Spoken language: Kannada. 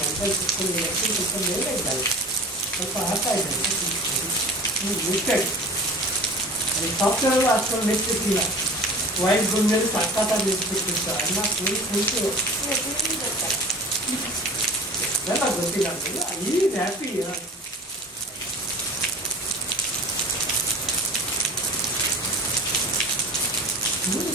ಮೆಂಟಲ್ ಸಿಸ್ಟಮ್ ಎಲೆಕ್ಟ್ರಿಕ್ ಸಿಸ್ಟಮ್ ಎಲ್ಲ ಇದ್ದಾವೆ. ಸ್ವಲ್ಪ ಆಗ್ತಾ ಇದ್ದಾರೆ ಮಿಸ್ಟೆಡ್. ಅದು ಸಾಫ್ಟ್ವೇರ್ ಅಷ್ಟೊಂದು ಮಿಸ್ಟಿಕ್ಕಿಲ್ಲ. ವೈಟ್ ಗುಂಡಲ್ಲಿ ಸಕ್ಕತ್ತಾಗಿ ಮಿಸ್ಟಿಕ್ಕಿತ್ತು. ಅನ್ನ ಕುಂತು ಎಲ್ಲ ಗೊತ್ತಿಲ್ಲ ನನಗೆ. ಈ ಹ್ಯಾಪಿ ಮೂರು